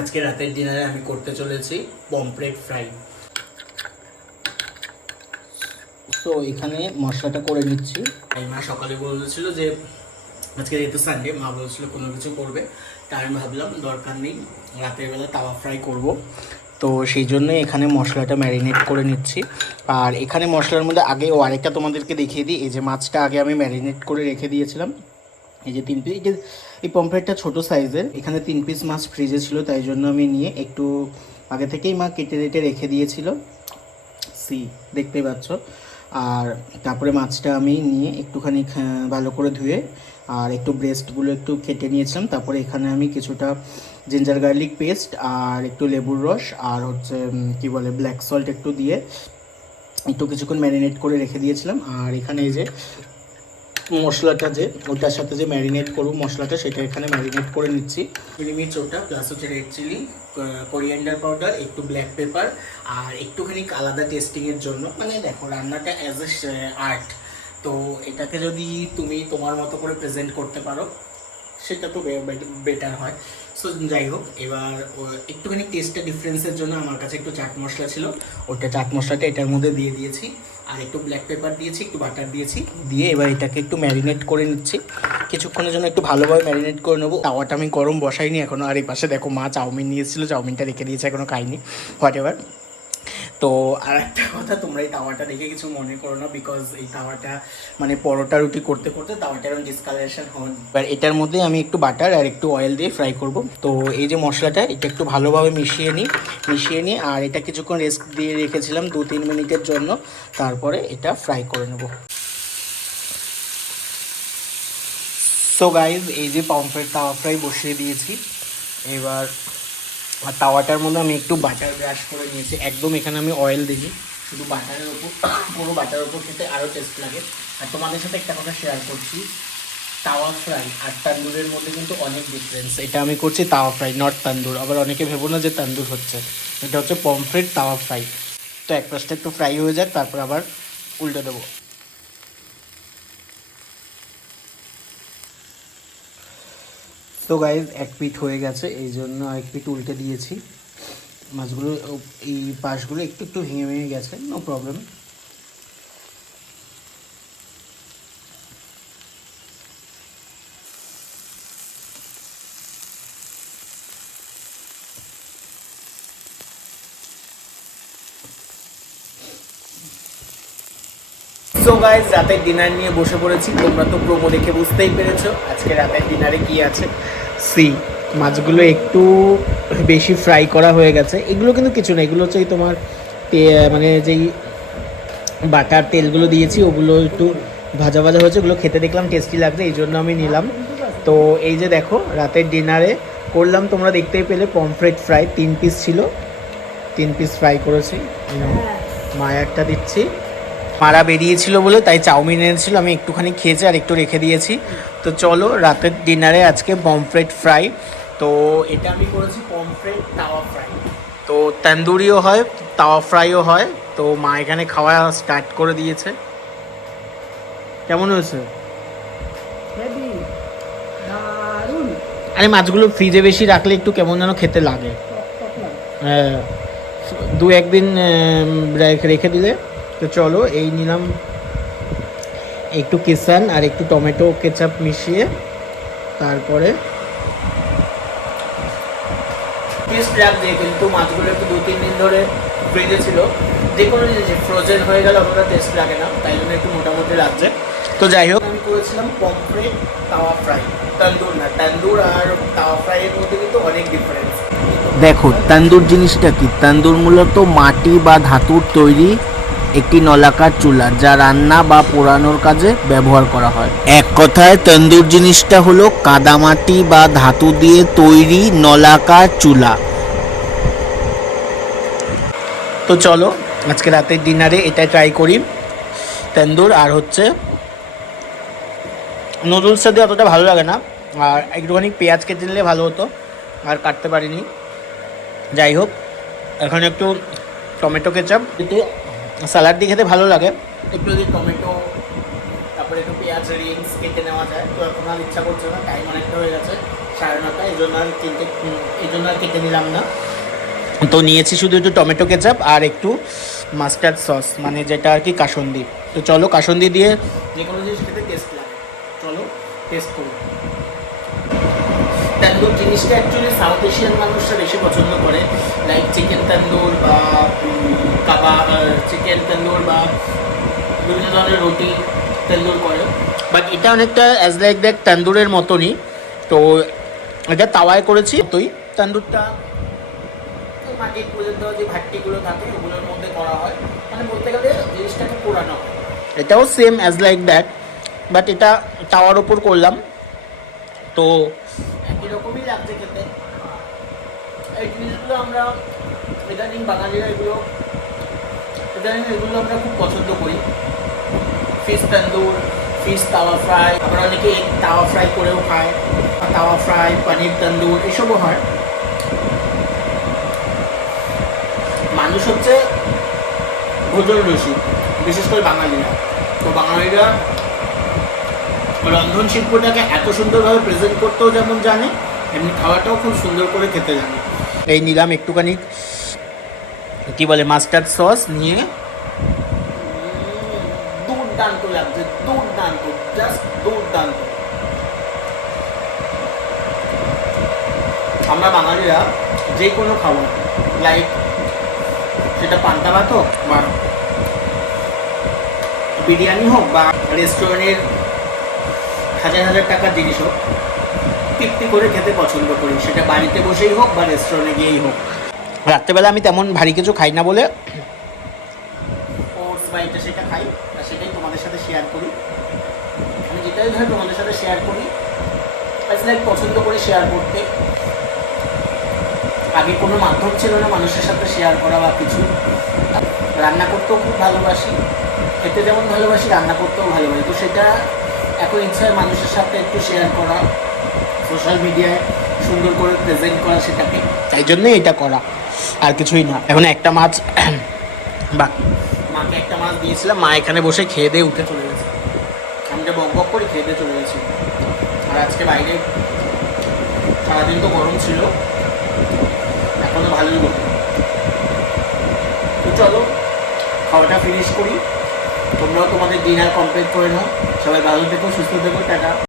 আজকে রাতের ডিনারে আমি করতে চলেছি পমফ্রেট ফ্রাই। তো এখানে মশলাটা করে নিচ্ছি। এই মা সকালে বলেছিল যে আজকে যেহেতু সানডে, মা বলেছিল কোনো কিছু করবে, তাই আমি ভাবলাম দরকার নেই, রাতের বেলা তাওয়া ফ্রাই করব। তো সেই জন্যই এখানে মশলাটা ম্যারিনেট করে নিচ্ছি। আর এখানে মশলার মধ্যে আগে আরেকটা তোমাদেরকে দেখিয়ে দিই। এই যে মাছটা আগে আমি ম্যারিনেট করে রেখে দিয়েছিলাম। এই যে 3 পিস, এই পমফ্রেটটা ছোটো সাইজের, এখানে 3 পিস মাছ ফ্রিজে ছিল, তাই জন্য আমি নিয়ে একটু আগে থেকেই মা কেটে রেটে রেখে দিয়েছিল, দেখতেই পাচ্ছ। আর তারপরে মাছটা আমি নিয়ে একটুখানি ভালো করে ধুয়ে আর একটু ব্রেস্টগুলো একটু কেটে নিয়েছিলাম। তারপরে এখানে আমি কিছুটা জিঞ্জার গার্লিক পেস্ট আর একটু লেবুর রস আর হচ্ছে কি বলে ব্ল্যাক সল্ট একটু দিয়ে একটু কিছুক্ষণ ম্যারিনেট করে রেখে দিয়েছিলাম। আর এখানে এই যে মশলাটা, যে ওটার সাথে যে ম্যারিনেট করব মশলাটা, সেটা এখানে ম্যারিনেট করে নিচ্ছি। মিরিমির্চ ওটা, প্লাস হচ্ছে রেড চিলি, কোরিয়ান্ডার পাউডার, একটু ব্ল্যাক পেপার আর একটুখানি আলাদা টেস্টিংয়ের জন্য। মানে দেখো, রান্নাটা অ্যাজ এ আর্ট, তো এটাকে যদি তুমি তোমার মতো করে প্রেজেন্ট করতে পারো সেটা তো বেটার হয়। সো যাই হোক, এবার একটুখানি টেস্টটা ডিফারেন্সের জন্য আমার কাছে একটু চাট মশলা ছিল, ওটা চাট মশলাটা এটার মধ্যে দিয়ে দিয়েছি। আর একটু ব্ল্যাক পেপার দিয়েছি, একটু বাটার দিয়েছি, দিয়ে এবার এটাকে একটু ম্যারিনেট করে নিচ্ছি। কিছুক্ষণের জন্য একটু ভালোভাবে ম্যারিনেট করে নেবো। তাওয়াটা আমি গরম বসাইনি এখনও। আর এই পাশে দেখো মা চাউমিন নিয়েছিলো, চাউমিনটা রেখে দিয়েছে, এখনও খাইনি, হোয়াট এভার। তো আর একটা কথা, তোমরা এই তাওয়াটা দেখে কিছু মনে করো না, বিকজ এই তাওয়াটা মানে পরোটা রুটি করতে করতে তাওয়াটা এরকম ডিসকালারেশন হন। এবার এটার মধ্যে আমি একটু বাটার আর একটু অয়েল দিয়ে ফ্রাই করব। তো এই যে মশলাটা, এটা একটু ভালোভাবে মিশিয়ে নিই আর এটা কিছুক্ষণ রেস্ট দিয়ে রেখেছিলাম 2-3 মিনিটের জন্য। তারপরে এটা ফ্রাই করে নেব। সো গাইজ, এই যে পমফ্রেট তাওয়া ফ্রাই বসিয়ে দিয়েছি। এবার আর তাওয়াটার মধ্যে আমি একটু বাটার ব্রাশ করে নিয়েছি, একদম এখানে আমি অয়েল দিই, শুধু বাটারের ওপর, পুরো বাটারের ওপর খেতে আরও টেস্ট লাগে। আর তোমাদের সাথে একটা কথা শেয়ার করছি, তাওয়া ফ্রাই আর তান্দুরের মধ্যে কিন্তু অনেক ডিফারেন্স। এটা আমি করছি তাওয়া ফ্রাই, নট তান্দুর। আবার অনেকে ভেবো না যে তান্দুর হচ্ছে, এটা হচ্ছে পমফ্রেট তাওয়া ফ্রাই। তো এক পাশটা একটু ফ্রাই হয়ে যাক, তারপর আবার উল্টে দেবো। তো গাইজ, এক পিঠ হয়ে গেছে, এই জন্য এক পিঠ উল্টে দিয়েছি। মাছগুলো এই পাশগুলো একটু একটু ভেঙে ভেঙে গেছে, নো প্রবলেম। সো গাইজ, রাতের ডিনার নিয়ে বসে পড়েছি। তোমরা তো প্রোমো দেখে বুঝতেই পেরেছো আজকে রাতের ডিনারে কি আছে। মাছগুলো একটু বেশি ফ্রাই করা হয়ে গেছে। এগুলো কিন্তু কিছু না, এগুলো হচ্ছে তোমার মানে যেই বাটার তেলগুলো দিয়েছি ওগুলো একটু ভাজা ভাজা হয়েছে, ওগুলো খেতে দেখলাম টেস্টি লাগছে, এই জন্য আমি নিলাম। তো এই যে দেখো, রাতের ডিনারে করলাম, তোমরা দেখতেই পেলে, পমফ্রেট ফ্রাই 3 পিস ছিল, 3 পিস ফ্রাই করেছি। মায়া একটা দিচ্ছি, মারা বেরিয়েছিল বলে তাই চাউমিন এনেছিল, আমি একটুখানি খেয়েছি আর একটু রেখে দিয়েছি। তো চলো, রাতের ডিনারে আজকে পমফ্রেট ফ্রাই। তো এটা আমি করেছি পমফ্রেট তাওয়া ফ্রাই। তো তন্দুরিও হয়, তাওয়া ফ্রাইও হয়। তো মা এখানে খাওয়া স্টার্ট করে দিয়েছে। কেমন হয়েছে? আরে মাছগুলো ফ্রিজে বেশি রাখলে একটু কেমন যেন খেতে লাগে। হ্যাঁ, 2-1 দিন রেখে দিলে। তো চলো, এই নিলাম একটু কিসান আর একটু টমেটো কেচাপ মিশিয়ে, তারপরে টেস্ট লাগছে। কিন্তু মাছগুলো একটু 2-3 দিন ধরে ফ্রিজে ছিল, যে কোনো জিনিস ফ্রোজেন হয়ে গেলে অতটা টেস্ট লাগে না, তাই জন্য একটু মোটামুটি লাগছে। তো যাই হোক, আমি করেছিলাম পমফ্রেট তাওয়া ফ্রাই, তন্দুর না। তন্দুর আর তাওয়া ফ্রাইয়ের মধ্যে কিন্তু অনেক ডিফারেন্স। দেখো, তন্দুর জিনিসটা কি? তন্দুর মূলত মাটি বা ধাতুর তৈরি একটি নলাকার চুলা, যা রান্না বা পোড়ানোর কাজে ব্যবহার করা হয়। এক কথায় তন্দুর জিনিসটা হলো কাদামাটি বা ধাতু দিয়ে তৈরি নলাকার চুলা। তো চলো, আজকে রাতের ডিনারে এটা ট্রাই করি, তন্দুর। আর হচ্ছে নুডলসটা দিয়ে অতটা ভালো লাগে না, আর একটুখানি পেঁয়াজ কেটে নিলে ভালো হতো, আর কাটতে পারিনি। যাই হোক, এখন একটু টমেটো কেচাপ দিতে স্যালাড দিয়ে খেতে ভালো লাগে। একটু যদি টমেটো, তারপরে একটু পেঁয়াজ রিংস কেটে নেওয়া যায়। তো এখন আর ইচ্ছা করছে না, টাইম অনেকটা হয়ে গেছে। 9:30, এই জন্য আর কেটে নিলাম না। তো নিয়েছি শুধু একটু টমেটো কেচাপ আর একটু মাস্টার্ড সস, মানে যেটা আর কি কাসুন্দি। তো চলো কাসুন্দি দিয়ে যে কোনো জিনিস খেতে টেস্ট লাগে, চলো টেস্ট করি। তন্দুর জিনিসটা অ্যাকচুয়ালি সাউথ এশিয়ান মানুষরা বেশি পছন্দ করে, লাইক চিকেন তন্দুর বা কাবাব, চিকেন তন্দুর বা বিভিন্ন ধরনের রুটি তন্দুর করে। বাট এটা অনেকটা অ্যাজ লাইক দ্যাট তন্দুরের মতনই। তো এটা তাওয়ায় করেছি। তোই তন্দুরটা মাটির পর্যন্ত যে ভাট্টিগুলো থাকে ওগুলোর মধ্যে করা হয়, মানে বলতে গেলে জিনিসটাকে পোড়ানো হয়। এটাও same as like that, but এটা তাওয়ার ওপর করলাম, তো একই রকমই লাগছে খেতে। এই জিনিসগুলো আমরা ইদানিং বাঙালিরা এগুলো আমরা খুব পছন্দ করি। ফিশ তন্দুর, ফিশ তাওয়া ফ্রাই, আবার অনেকে এগ তাওয়া ফ্রাই করেও খায়, তাওয়া ফ্রাই, পনির তন্দুর এসবও হয়। মানুষ হচ্ছে ভোজন রসিক, বিশেষ করে বাঙালিরা। তো বাঙালিরা রন্ধন শিল্পটাকে এত সুন্দরভাবে প্রেজেন্ট করতেও যেমন জানে, এমনি খাওয়াটাও খুব সুন্দর করে খেতে জানে। এই নিলাম একটুখানি কি বলে মাস্টার্ড সস নিয়ে, দুর্দান্ত লাগছে, দুর্দান্ত, জাস্ট দুর্দান্ত। আমরা বাঙালিরা যে কোনো খাবার, লাইক সেটা পান্তা ভাত হোক বা বিরিয়ানি হোক বা রেস্টুরেন্টের হাজার টাকার জিনিস হোক, তৃপ্তি করে খেতে পছন্দ করি, সেটা বাড়িতে বসেই হোক বা রেস্টুরেন্টে গিয়েই হোক। রাত্রেবেলা আমি তেমন ভারী কিছু খাই না বলে ওটস বা এটা সেটা খাই, আর সেটাই তোমাদের সাথে শেয়ার করি। আমি যেটাই ধরে তোমাদের সাথে শেয়ার করি, লাইক পছন্দ করি শেয়ার করতে। আগে কোনো মাধ্যম ছিল না মানুষের সাথে শেয়ার করা বা কিছু। রান্না করতেও খুব ভালোবাসি, খেতে যেমন ভালোবাসি রান্না করতেও ভালোবাসি। তো সেটা এখন ইচ্ছা হয় মানুষের সাথে একটু শেয়ার করা, সোশ্যাল মিডিয়ায় সুন্দর করে প্রেজেন্ট করা সেটাকে, তাই জন্যই এটা করা, আর কিছুই না। এখন একটা মাছ বাকি, মাকে একটা মাছ দিয়েছিলাম, মা এখানে বসে খেয়ে দিয়ে উঠে চলে গেছে। আমি যে বক বক করে খেয়ে দিয়ে চলে গেছি। আর আজকে বাইরে সারাদিন তো গরম ছিল, এখনও ভালোই গরম। তো চলো খাওয়াটা ফিনিশ করি, তোমরাও তোমাদের ডিনার কমপ্লিট করে নাও। সবাই ভালো থেকো, সুস্থ থেকো, টাটা।